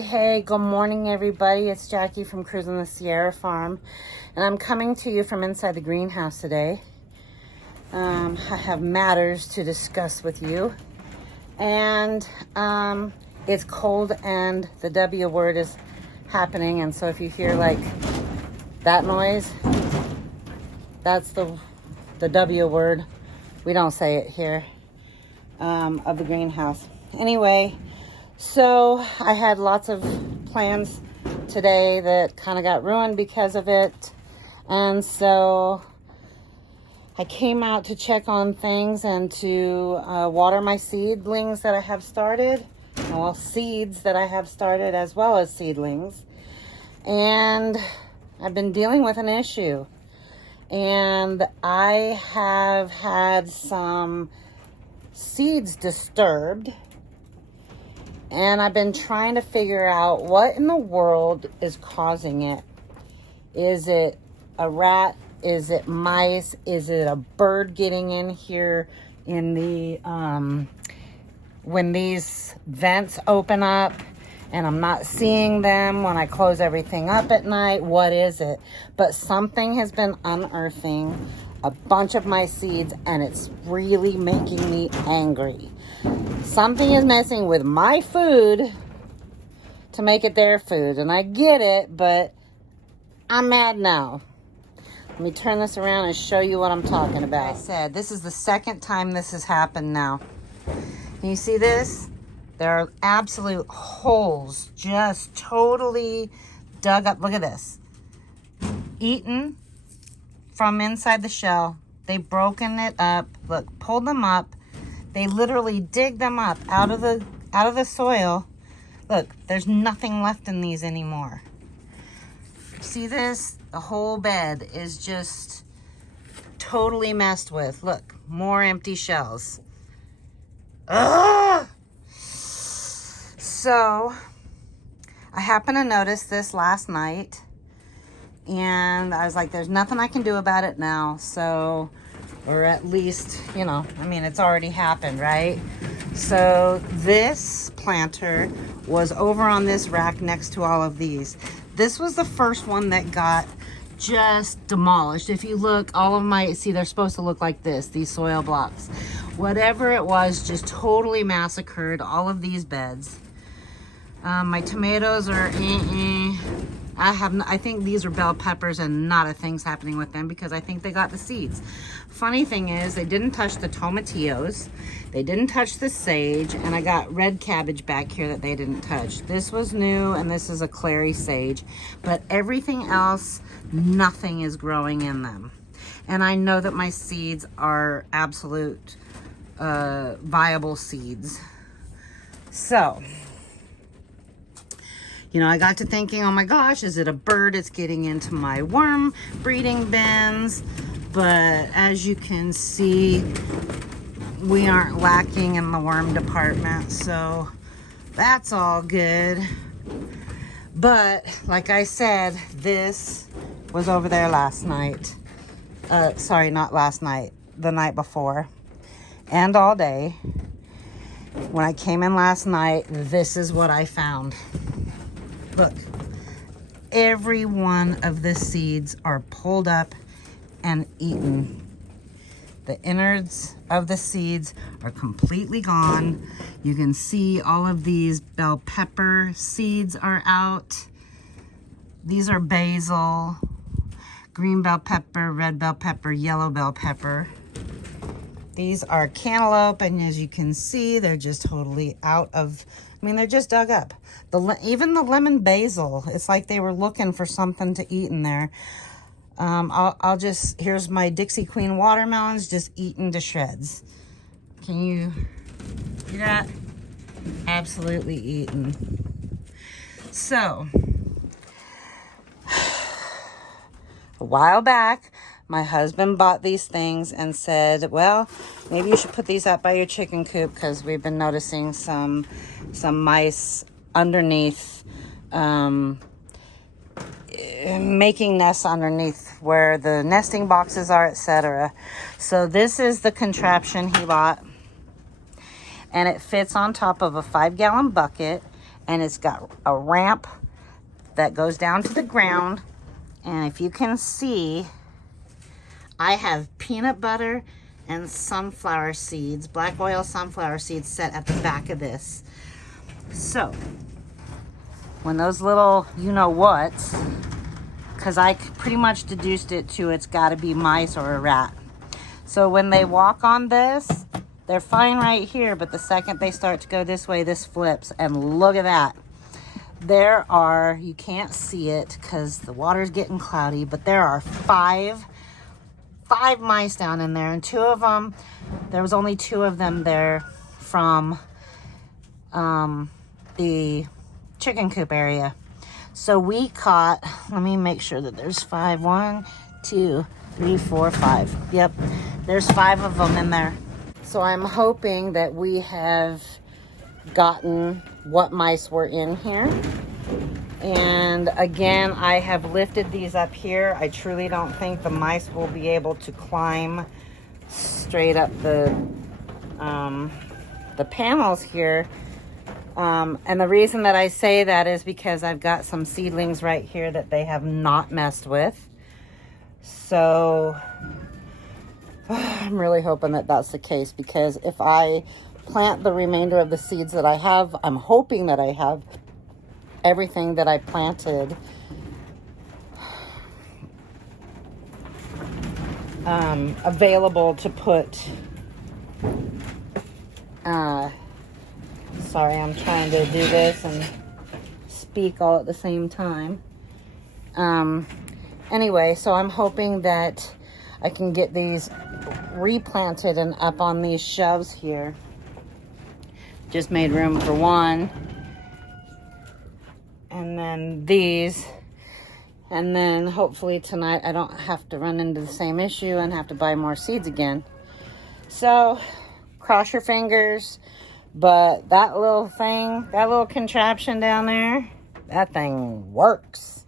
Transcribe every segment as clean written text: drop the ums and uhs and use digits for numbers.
Hey, good morning, everybody. It's Jackie from Cruising the Sierra Farm, and I'm coming to you from inside the greenhouse today. I have matters to discuss with you, and it's cold, and the W word is happening. And so, if you hear like that noise, that's the W word. We don't say it here of the greenhouse. Anyway. So I had lots of plans today that kind of got ruined because of it. And so I came out to check on things and to water my seedlings that I have started. Well, seeds that I have started as well as seedlings. And I've been dealing with an issue. And I have had some seeds disturbed. And I've been trying to figure out what in the world is causing it. Is it a rat? Is it mice? Is it a bird getting in here in the, when these vents open up and I'm not seeing them when I close everything up at night? What is it? But something has been unearthing a bunch of my seeds, and it's really making me angry. Something is messing with my food to make it their food. And I get it, but I'm mad now. Let me turn this around and show you what I'm talking about. Like I said, this is the second time this has happened now. Can you see this? There are absolute holes just totally dug up. Look at this. Eaten from inside the shell. They've broken it up. Look, pulled them up. They literally dig them up out of the soil. Look, there's nothing left in these anymore. See this? The whole bed is just totally messed with. Look, more empty shells. Ugh! So, I happened to notice this last night, and I was like, there's nothing I can do about it now. So, or at least, you know, I mean, it's already happened, right? So this planter was over on this rack next to all of these. This was the first one that got just demolished. If you look, all of my, see, they're supposed to look like this, these soil blocks. Whatever it was, just totally massacred all of these beds. My tomatoes are I think these are bell peppers, and not a thing's happening with them because I think they got the seeds. Funny thing is, they didn't touch the tomatillos, they didn't touch the sage, and I got red cabbage back here that they didn't touch. This was new, and this is a clary sage, but everything else, nothing is growing in them. And I know that my seeds are absolute viable seeds. So, you know, I got to thinking, oh my gosh, is it a bird? It's getting into my worm breeding bins. But as you can see, we aren't lacking in the worm department. So that's all good. But like I said, this was over there last night. Sorry, not last night, the night before. And all day. When I came in last night, this is what I found. Look, every one of the seeds are pulled up and eaten. The innards of the seeds are completely gone. You can see all of these bell pepper seeds are out. These are basil, green bell pepper, red bell pepper, yellow bell pepper. These are cantaloupe, and as you can see, they're just totally out of, I mean, they're just dug up. Even the lemon basil, it's like they were looking for something to eat in there. I'll just, here's my Dixie Queen watermelons just eaten to shreds. Can you see that? Absolutely eaten. So, a while back, my husband bought these things and said, well, maybe you should put these up by your chicken coop because we've been noticing some mice underneath, making nests underneath where the nesting boxes are, etc. So this is the contraption he bought, and it fits on top of a 5-gallon bucket, and it's got a ramp that goes down to the ground. And if you can see, I have peanut butter and sunflower seeds, black oil sunflower seeds set at the back of this. So when those little you-know-whats, because I pretty much deduced it to it's got to be mice or a rat. So when they walk on this, they're fine right here, but the second they start to go this way, this flips. And look at that. There are, you can't see it because the water's getting cloudy, but there are five mice down in there. And two of them, there was only two of them there from the chicken coop area. So we caught, let me make sure that there's 5. 1, 2, 3, 4, 5. Yep, there's 5 of them in there. So I'm hoping that we have gotten what mice were in here. And again, I have lifted these up here. I truly don't think the mice will be able to climb straight up the panels here. And the reason that I say that is because I've got some seedlings right here that they have not messed with. So I'm really hoping that that's the case, because if I plant the remainder of the seeds that I have, I'm hoping that I have everything that I planted available to put. Sorry, I'm trying to do this and speak all at the same time. Anyway, so I'm hoping that I can get these replanted and up on these shelves here. Just made room for one. And then these. And then hopefully tonight I don't have to run into the same issue and have to buy more seeds again. So, cross your fingers. But that little thing, that little contraption down there, that thing works.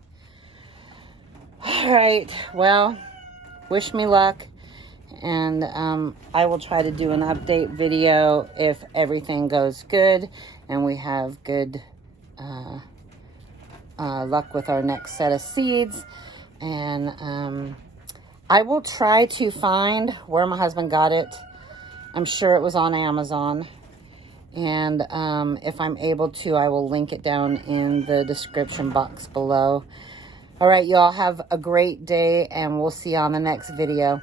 All right, well, wish me luck. And I will try to do an update video if everything goes good and we have good luck with our next set of seeds. And I will try to find where my husband got it. I'm sure it was on Amazon. And if I'm able to, I will link it down in the description box below. All right, y'all have a great day, and we'll see you on the next video.